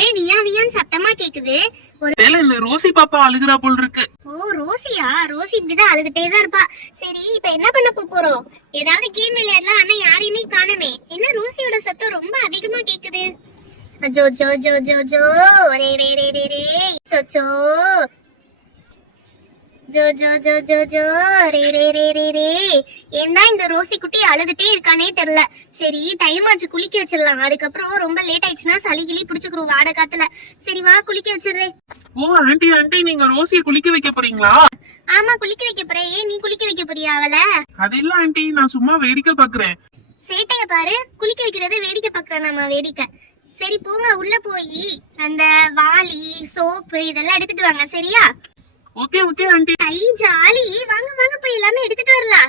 ஒரே வியா வியான்னு சத்தமா கேக்குது. இந்த ரோசி பாப்பா அழுகுறா போல் இருக்கு. ஓ ரோசியா? ரோசி இப்படிதான் அழுதுட்டே தான் இருப்பா. சரி இப்ப என்ன பண்ண போறோம்? ஏதாவது கேம் விளையாடலாம். ஆனா யாரையுமே காணமே. என்ன ரோசியோட சத்தம் ரொம்ப அதிகமா கேக்குது. ஜோ ஜோ ஜோ ஜோ ஜோ ரே ரே ரே ரே ரே சோ சோ ஜோ ஜோ ஜோ ஜோ ஜோ ரே ரே ரே ரே ரே. ஏன்னா இந்த ரோசி குட்டி அழுதுட்டே இருக்கானே தெரியல. சரி டைம் ஆச்சு, குளிக்க வச்சிடலாம். அதுக்கப்புறம் ரொம்ப லேட் ஆயிடுச்சுன்னா சளி கிளி பிடிச்சுக்கிறோம் வாட காத்துல. சரி வா குளிக்க வச்சிடுறேன். ஓ ஆண்டி ஆண்டி, நீங்க ரோசியை குளிக்க வைக்க போறீங்களா? ஆமா குளிக்க வைக்க போறேன். ஏன் நீ குளிக்க வைக்க போறியா அவளை? அது இல்ல ஆண்டி, நான் சும்மா வேடிக்கை பாக்குறேன். சேட்டைய பாரு, குளிக்க வைக்கிறது வேடிக்கை பாக்குறேன் நம்ம வேடிக்கை. சரி போங்க, உள்ள போய் அந்த வாளி சோப்பு இதெல்லாம் எடுத்துட்டு வாங்க. சரியா? Okay okay aunty. ஐ ஜாலி, வாங்க வாங்க போய் எல்லாமே எடுத்துட்டு வரலாம்.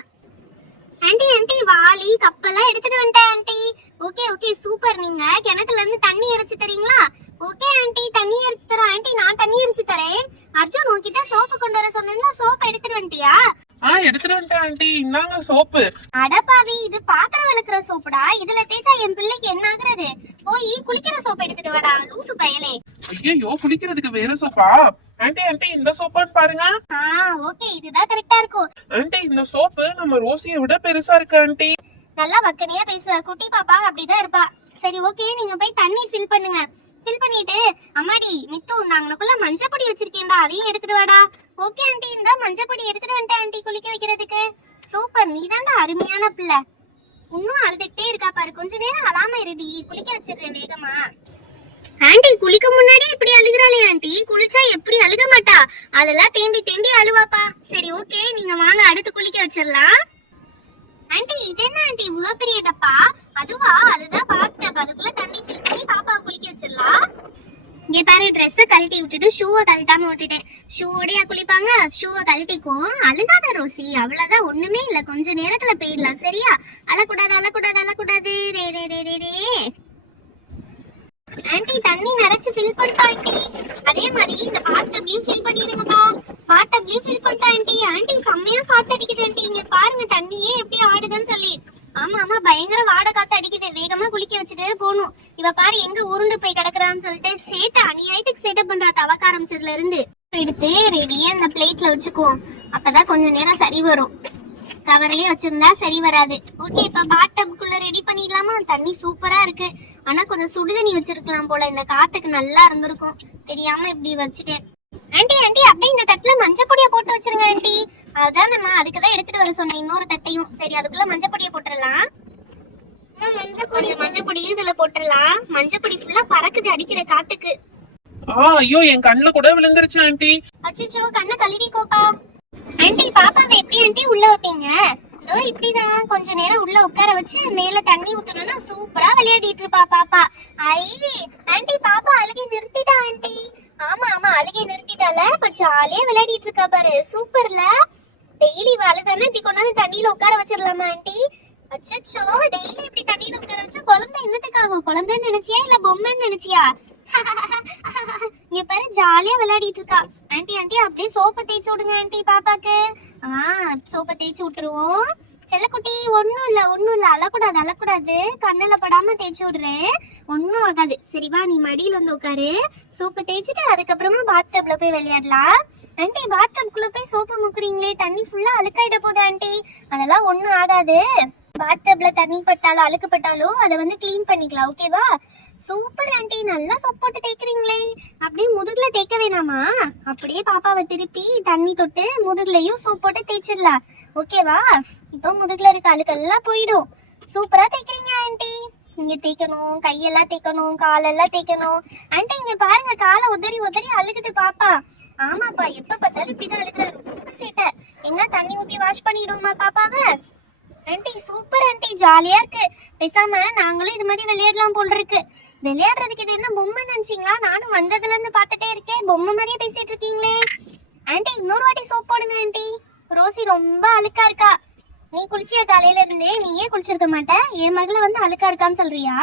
ஆண்டி ஆண்டி வாளி கப்பெல்லாம் எடுத்துட்டு வந்துட்டேன் ஆண்டி. Okay okay super. நீங்க கிணத்துல இருந்து தண்ணி இறைச்சு தரீங்களா? ஓகே ஆண்டி தண்ணி இறைச்சு தரேன் ஆண்டி. நான் தண்ணி இறைச்சு தரேன். அர்ஜுன் உன்கிட்ட சோப்பு கொண்டு வர சொன்னேன்னா சோப்பு எடுத்துட்டு வந்துட்டியா? எடுத்துட்டு வந்துட்டேன் ஆண்டி. இந்தாங்க சோப்பு. அடப்பாவி, இது பாத்திரம் விளக்குற சோப்புடா. இதுல தேய்ச்சா என் பிள்ளைக்கு என்ன ஆகுறது? போய் குளிக்கிற சோப்பு எடுத்துட்டு வாடா லூசு பயலே. ஐயோ, குளிக்கிறதுக்கு வேற சோப்பா? ஆண்டி ஆண்டி, இந்த சோப்பான்னு பாருங்க. ஓகே இதுதான் கரெக்டா இருக்கும். ஆண்டி இந்த சோப்பு நம்ம ரோசியை விட பெருசா இருக்கு ஆண்டி. நல்லா வக்கனையா பேசுவ. குட்டி பாப்பா அப்படிதான் இருப்பா. சரி ஓகே, நீங்க போய் தண்ணி ஃபில் பண்ணுங்க. ஃபில் பண்ணிட்டு அம்மாடி மித்து நாங்கனக்குள்ள மஞ்சள் பொடி வச்சிருக்கேன்டா, அதையும் எடுத்துட்டு வாடா. ஓகே ஆண்டி, இந்த மஞ்சள் பொடி எடுத்துட்டு வந்துட்டேன் ஆண்டி குளிக்க வைக்கிறதுக்கு. சூப்பர், நீதான்டா அருமையான பிள்ளை. இன்னும் அழுதுகிட்டே இருக்கா பாரு. கொஞ்ச நேரம் அழாம இருடி, குளிக்க வச்சிடுறேன் வேகமா. ஆண்டி குளிக்க முன்னாடி இப்படி அழுகுறாளே ஆண்டி, குளிச்சா எப்படி அழுக மாட்டா? அதெல்லாம் தேம்பி தேம்பி அழுவாப்பா. சரி ஓகே, நீங்க வாங்க அடுத்து குளிக்க வச்சிடலாம். ஆண்டி இது என்ன ஆண்டி இவ்வளவு பெரிய டப்பா? அதுவா? அதுதான் பாத்டப். அதுக்குள்ள தண்ணி ஃபில் பண்ணி பாப்பாவை குளிக்க வச்சிடலாம். இங்க பாரு, ட்ரெஸ்ஸை கழட்டி விட்டுட்டு ஷூவை கழட்டாம விட்டுட்டேன். ஷூவோடய குளிப்பாங்க, ஷூவை கழட்டிக்கும். அழுகாத ரோசி, அவ்வளவுதான், ஒண்ணுமே இல்ல. கொஞ்ச நேரத்துல போயிடலாம். சரியா? அழக்கூடாது அழக்கூடாது அழக்கூடாது. ரே ரே ரே ரே ரே. ஆண்டி தண்ணி நிறைச்சு ஃபில் பண்ணிட்டா ஆண்டி. அதே மாதிரி இந்த பாத்டப்லயும் ஃபில் பண்ணிடுங்கப்பா. பாத்டப்லயும் ஃபில் பண்ணிட்டா ஆண்டி. ஆண்டி செம்மையா காத்து அடிக்குது ஆண்டி. இங்க பாருங்க தண்ணியே எப்படி ஆடுதுன்னு சொல்லி. ஆமா ஆமா, பயங்கர வாட காத்து அடிக்குது. வேகமா குளிக்க வச்சுட்டு போகணும். இவ பாரு எங்க உருண்டு போய் கிடக்குறான்னு சொல்லிட்டு சேட்டை அநியாயத்துக்கு சேட்டை பண்றா. தவக்க ஆரம்பிச்சதுல இருந்து எடுத்து ரெடியா இந்த பிளேட்ல வச்சுக்குவோம். அப்பதான் கொஞ்ச நேரம் சரி வரும். கவர்லயே வச்சிருந்தா சரி வராது. ஓகே, இப்ப பாத்டப்க்குள்ள ரெடி பண்ணிடலாமா? தண்ணி சூப்பரா இருக்கு. ஆனா கொஞ்சம் சுடுதண்ணி வச்சிருக்கலாம் போல. இந்த காத்துக்கு நல்லா இருந்திருக்கும். தெரியாம இப்படி வச்சுட்டேன். ஆண்டி ஆண்டி அப்படியே இந்த தட்டுல மஞ்சள் பொடியா போட்டு வச்சிருங்க ஆண்டி. அதான் நம்ம அதுக்குதான் எடுத்துட்டு வர சொன்னேன் இன்னொரு தட்டையும். சரி அதுக்குள்ள மஞ்சள் பொடியை போட்டுடலாம். மஞ்சள் பொடி இதுல போட்டுடலாம். மஞ்சள் பொடி ஃபுல்லா பறக்குது அடிக்கிற காத்துக்கு. ஐயோ, என் கண்ணுல கூட விழுந்துருச்சு ஆண்டி. அச்சோ, கண்ணை கழுவிக்கோப்பா. ஆண்டி பாப்பாவை எப்படி ஆண்டி உள்ள வைப்பீங்க? இதோ இப்படிதான் கொஞ்ச நேரம் உள்ள உட்கார வச்சு மேல தண்ணி ஊத்தணும்னா சூப்பரா விளையாடிட்டு இருப்பா பாப்பா. ஐ ஆண்டி பாப்பா அழுகை நிறுத்திட்டா ஆண்டி. ஆமா ஆமா அழுகை நிறுத்திட்டால. இப்ப ஜாலியா விளையாடிட்டு இருக்கா பாரு. சூப்பர்ல. டெய்லி அழுதானே இப்படி கொண்டாந்து தண்ணியில உட்கார வச்சிடலாமா ஆண்டி? அச்சோ, டெய்லி இப்படி தண்ணியில உட்கார வச்சா குழந்தை என்னத்துக்காகும்? குழந்தைன்னு நினைச்சியா இல்ல பொம்மைன்னு நினைச்சியா? இங்க பாரு ஜாலியா விளையாடிட்டு இருக்கா. ஆண்டி ஆண்டி அப்படியே சோப்பு தேய்ச்சி விடுங்க ஆண்டி பாப்பாக்கு. சோப்பை தேய்ச்சி விட்டுருவோம். செல்லக்குட்டி ஒண்ணும் இல்ல அழக்கூடாது அழக்கூடாது. கண்ணுல படாம தேய்ச்சி விடுறேன், ஒன்னும் ஆகாது. சரிவா, நீ மடியில வந்து உட்காரு. சோப்பு தேய்ச்சிட்டு அதுக்கப்புறமா பாத்டப்ல போய் விளையாடலாம். ஆண்டி பாத்டப்குள்ள போய் சோப்பு முக்குறீங்களே, தண்ணி ஃபுல்லா அழுக்காயிட போகுது ஆண்டி. அதெல்லாம் ஒன்னும் ஆகாது. பாத்டப்ல தண்ணி பட்டாலும் அழுக்கு பட்டாலும் அதை வந்து கிளீன் பண்ணிக்கலாம். ஓகேவா? சூப்பர் ஆண்டி, நல்லா சோப் போட்டு தேய்க்கிறீங்களே. அப்படியே முதுகுல தேய்க்க வேணாமா? அப்படியே பாப்பாவை திருப்பி தண்ணி தொட்டு முதுகுலையும் சோப் போட்டு தேய்ச்சிடலாம். ஓகேவா? இப்போ முதுகுல இருக்க அழுக்கெல்லாம் போயிடும். சூப்பரா தேய்க்கிறீங்க ஆண்டி. இங்க தேய்க்கணும், கையெல்லாம் தேய்க்கணும், காலெல்லாம் தேய்க்கணும். ஆண்டி இங்க பாருங்க, காலை உதறி உதறி அழுகுது பாப்பா. ஆமாப்பா, எப்ப பார்த்தாலும் இப்படிதான் அழுகுறாரு. ரொம்ப சேட்டை. எங்க தண்ணி ஊத்தி வாஷ் பண்ணிடுவோமா பாப்பாவை? ஆண்டி சூப்பர் ஆண்டி, ஜாலியா இருக்கு. பேசாம நாங்களும் இது மாதிரி விளையாடலாம் போல் இருக்கு. விளையாடுறதுக்கு இது என்ன பொம்மை நினைச்சீங்களா? நானும் வந்ததுல இருந்து பாத்துட்டே இருக்கேன். பொம்மை மாதிரியே பேசிட்டு இருக்கீங்களே. ஆண்டி இன்னொரு வாட்டி சோப் போடுங்க ஆண்டி. ரோசி ரொம்ப அழுக்கா இருக்கா. நீ குளிச்சிய காலையில இருந்தே நீயே குளிச்சிருக்க மாட்ட. என் மகளை வந்து அழுக்கா இருக்கான்னு சொல்றியா?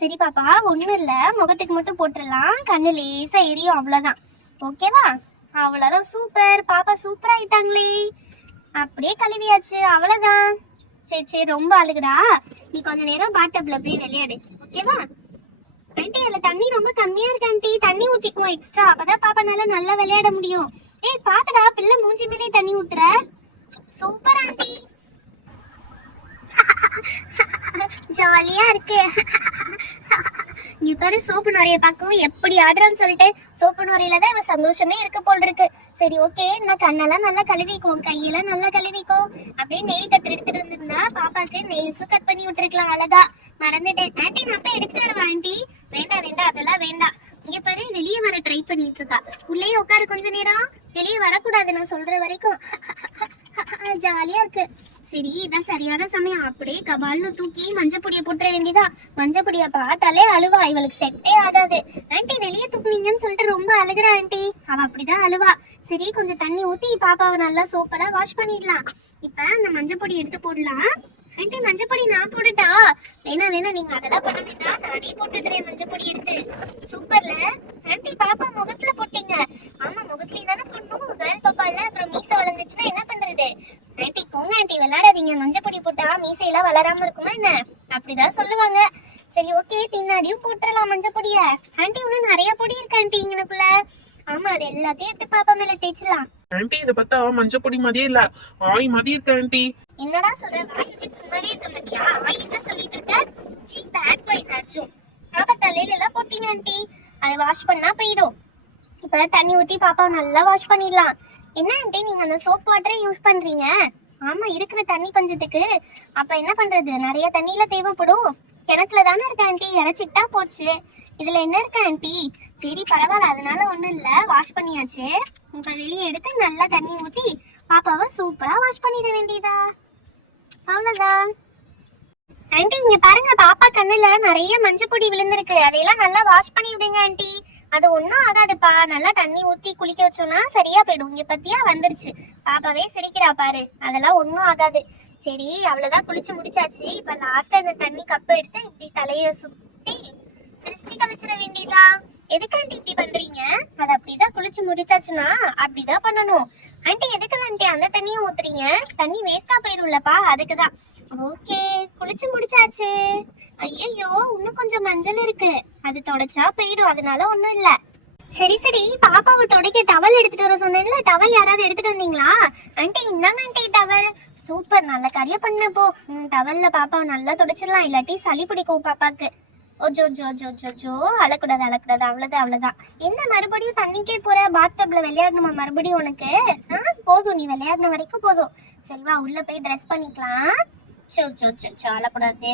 சரி பாப்பா, ஒண்ணும் இல்ல, முகத்துக்கு மட்டும் போட்டுடலாம். கண்ணு லேசா எரியும், அவ்வளவுதான். ஓகேவா? அவ்வளவுதான். சூப்பர், பாப்பா சூப்பர் ஆயிட்டாங்களே. அப்படியே கழுவியாச்சு, அவ்வளவுதான். சரி சரி, ரொம்ப அழுகுறா. நீ கொஞ்ச நேரம் பாத்டப்ல போய் விளையாடு. ஓகேவா? ஆண்டி அதுல தண்ணி ரொம்ப கம்மியா இருக்கு ஆண்டி, தண்ணி ஊத்திக்குவோம் எக்ஸ்ட்ரா, அப்பதான் பாப்பானால நல்லா விளையாட முடியும். ஏய் பாத்துடா பிள்ளை மூஞ்சி மேலே தண்ணி ஊத்துற. Super aunty. ஜாலியா இருக்கு. நீ பாரு சோப்பு நுரைய பார்க்கவும் எப்படி ஆடுறான்னு சொல்லிட்டு, சோப்பு நுரையில தான் இவ சந்தோஷமே இருக்க போல் இருக்கு. சரி ஓகே, நான் கண்ணெல்லாம் நல்லா கழுவிக்கும், கையெல்லாம் நல்லா கழுவிக்கும். அப்படியே நெயில் கட்டர் எடுத்துட்டு வந்திருந்தா பாப்பாக்கு நெயில்ஸும் கட் பண்ணி விட்டுருக்கலாம் அழகா. மறந்துட்டேன் ஆண்டி, நான் போய் எடுத்துட்டு வருவேன் ஆண்டி. வேண்டாம் வேண்டாம் அதெல்லாம் வேண்டாம். இங்க பாரு வெளியே வர ட்ரை பண்ணிட்டு இருக்கா. உள்ளே உட்காரு கொஞ்ச நேரம், வெளியே வரக்கூடாது நான் சொல்ற வரைக்கும். ஜாலியா இருக்கு. சரி இதான் சரியான சமயம், அப்படியே கபால்னு தூக்கி மஞ்சப்பொடியை போட்டுற வேண்டியதா. மஞ்சப்பொடிய பார்த்தாலே அழுவா, இவளுக்கு செட்டே ஆகாது. ஆண்டி வெளியே தூக்குனீங்கன்னு சொல்லிட்டு ரொம்ப அழுகுறா ஆண்டி, அவ அப்படிதான் அழுவா. சரி கொஞ்சம் தண்ணி ஊத்தி பாப்பாவை நல்லா சோப்பெல்லாம் வாஷ் பண்ணிடலாம். இப்ப அந்த மஞ்சப்பொடி எடுத்து போடலாம். ஆண்டி மஞ்சப்பொடி நான் போட்டுட்டா? வேணா வேணா நீங்க அதெல்லாம் பண்ண வேண்டாம், நானே போட்டுடுறேன் மஞ்சப்பொடி எடுத்து. சூப்பர்ல ஆண்டி, பாப்பா முகத்துல போட்டீங்க. ஆமா முகத்துலயும் தானே போடணும், கேர்ள் பாப்பா இல்ல, அப்புறம் மீசை வளர்ந்துச்சுன்னா என்ன பண்றது? ஆண்டி போங்க ஆண்டி விளையாடாதீங்க, மஞ்சப்பொடி போட்டா மீசையெல்லாம் வளராம இருக்குமா என்ன? அப்படிதான் சொல்லுவாங்க. சரி ஓகே, பின்னாடியும் போட்டுடலாம் மஞ்சப்பொடிய. ஆண்டி இன்னும் நிறைய பொடி இருக்கு ஆண்டி இங்கனக்குள்ள. ஆமா அது எல்லாத்தையும் எடுத்து பாப்பா மேல தேய்ச்சலாம். ஆண்டி இத பார்த்தா மஞ்சப்பொடி மாதிரியே இல்ல, ஆய் மாதிரி இருக்கு ஆண்டி. என்னடா சொல்ற, வாய் வச்சு சும்மாவே இருக்க மாட்டியா? வாய் என்ன சொல்லிட்டு இருக்க? சீ பேட் பாய் நாச்சும். பாப்பா தலையில எல்லாம் போட்டீங்க ஆண்டி, அதை வாஷ் பண்ணா போயிடும். இப்ப தண்ணி ஊத்தி பாப்பாவை நல்லா வாஷ் பண்ணிடலாம். என்ன ஆண்டி நீங்க அந்த சோப் வாட்டரை யூஸ் பண்றீங்க? ஆமா இருக்கிற தண்ணி பஞ்சத்துக்கு. அப்ப என்ன பண்றது, நிறைய தண்ணியில தேவைப்படும். கிணத்துல தானே இருக்க ஆண்டி, இறைச்சிட்டா போச்சு. இதுல என்ன இருக்கு ஆண்டி? சரி பரவாயில்ல, அதனால ஒண்ணும் இல்ல, வாஷ் பண்ணியாச்சு. இப்ப வெளியே எடுத்து நல்லா தண்ணி ஊத்தி பாப்பாவை சூப்பரா வாஷ் பண்ணிட வேண்டியதா. அவ்வளவுதான். ஆண்டி இங்க பாருங்க, பாப்பா கண்ணுல நிறைய மஞ்சப்பொடி விழுந்திருக்கு, அதையெல்லாம் நல்லா வாஷ் பண்ணி விடுங்க ஆண்டி. அது ஒன்றும் ஆகாதுப்பா, நல்லா தண்ணி ஊத்தி குளிக்க வச்சோம்னா சரியா போயிடும். இங்க பத்தியா வந்துருச்சு, பாப்பாவே சிரிக்கிறா பாரு, அதெல்லாம் ஒன்றும் ஆகாது. சரி அவ்வளவுதான், குளிச்சு முடிச்சாச்சு. இப்ப லாஸ்டா இந்த தண்ணி கப்பை எடுத்து இப்படி தலைய சுத்தி திருஷ்டி கழிச்சிட வேண்டியதா. எதுக்கு ஆண்டி இப்படி பண்றீங்க? அது அப்படிதான், குளிச்சு முடிச்சாச்சுன்னா அப்படிதான் பண்ணணும். ஆண்டி எதுக்கு ஆண்டி அந்த தண்ணியும் ஊத்துறீங்க? தண்ணி வேஸ்டா போயிரும்லப்பா, அதுக்குதான். ஓகே குளிச்சு முடிச்சாச்சு. ஐயோ இன்னும் கொஞ்சம் மஞ்சள் இருக்கு, அது தொடச்சா போயிடும், அதனால ஒண்ணும் இல்ல. சரி சரி, பாப்பாவை துடைக்க டவல் எடுத்துட்டு வர சொன்னேன்ல, டவல் யாராவது எடுத்துட்டு வந்தீங்களா? ஆண்டி இந்தாங்க ஆண்டி டவல். சூப்பர், நல்ல காரியம் பண்ண போ. டவல்ல பாப்பாவை நல்லா துடைச்சிடலாம், இல்லாட்டி சளி பிடிக்கும் பாப்பாக்கு. ஓஜோ ஜோ ஜோ ஜோ ஜோ, அழக்கூடாது அழக்கூடாது, அவ்வளவுதான் அவ்வளவுதான். என்ன மறுபடியும் தண்ணிக்கே போற? பாத்டப்ல விளையாடணுமா மறுபடியும் உனக்கு? போதும், நீ விளையாடின வரைக்கும் போதும். சரிவா உள்ள போய் ட்ரெஸ் பண்ணிக்கலாம். சோ சோ சோ அழக்கூடாது.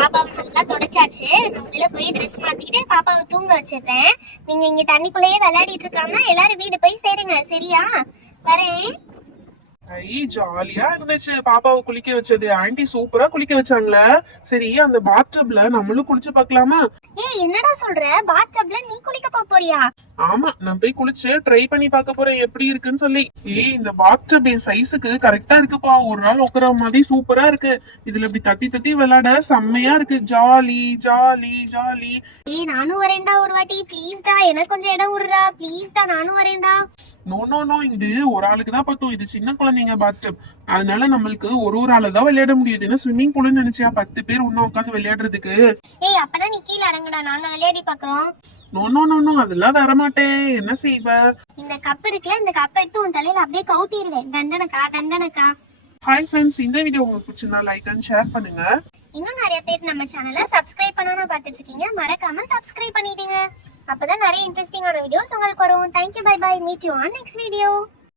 பாப்பாவை நல்லா தொடச்சாச்சு, நான் உள்ள போய் ட்ரெஸ் மாத்திக்கிட்டு பாப்பாவை தூங்க வச்சிடுறேன். நீங்க இங்க தண்ணிக்குள்ளேயே விளையாடிட்டு இருக்காம எல்லாரும் வீடு போய் சேருங்க, சரியா? வரேன். ஐ ஜாலியா இருந்துச்சு பாப்பாவை குளிக்க வச்சது. ஆண்டி சூப்பரா குளிக்க வச்சாங்களே. சரி அந்த பாத்டப்ல நம்மளும் குளிச்சு பார்க்கலாமா? ஏய் என்னடா சொல்ற, பாத்டப்ல நீ குளிக்க போறியா? ஆமா, நான் போய் குளிச்சு ட்ரை பண்ணி பார்க்க போறேன் எப்படி இருக்குன்னு சொல்லி. ஏய் இந்த பாத்டப் என் சைஸுக்கு கரெக்டா இருக்குப்பா, ஒரு நாள் உட்கார மாதிரி சூப்பரா இருக்கு. இதுல இப்படி தத்தி தத்தி விளையாட செம்மையா இருக்கு, ஜாலி ஜாலி ஜாலி. ஏய் நானும் வரேன்டா ஒரு வாட்டி, ப்ளீஸ்டா எனக்கு கொஞ்சம் இடம் விடுறா, ப்ளீஸ்டா நானும் வரேன்டா. நோ நோ நோ, இது ஒரு ஆளுக்கு தான் பத்தும், இது சின்ன குழந்தைங்க பாத்டப், அதனால நம்மளுக்கு ஒரு ஆளு தான் விளையாட முடியுது. என்ன ஸ்விம்மிங் பூல்னு நினைச்சியா 10 பேர் ஒண்ணா உட்காந்து விளையாடுறதுக்கு? ஏய் அப்பனா நீ கீழ இறங்குடா, நாங்க விளையாடி பாக்குறோம். நோ நோ நோ நோ, அதெல்லாம் வரமாட்டேன். என்ன செய்வ? இந்த கப் இருக்குல்ல, இந்த கப் எடுத்து உன் தலையில அப்படியே கவுத்திடுவேன். தண்டனக்கா தண்டனக்கா. ஹாய் ஃப்ரெண்ட்ஸ், இந்த வீடியோ உங்களுக்கு பிடிச்சிருந்தா லைக் அண்ட் ஷேர் பண்ணுங்க. இன்னும் நிறைய பேர் நம்ம சேனலை சப்ஸ்கிரைப் பண்ணாம பார்த்துட்டு இருக்கீங்க, மறக்காம சப்ஸ்கிரைப் பண்ணிடுங்க. அப்பதான் நிறைய இன்ட்ரெஸ்டிங்கான வீடியோஸ் உங்களுக்கு வரும். Thank you, bye bye, meet you on next video.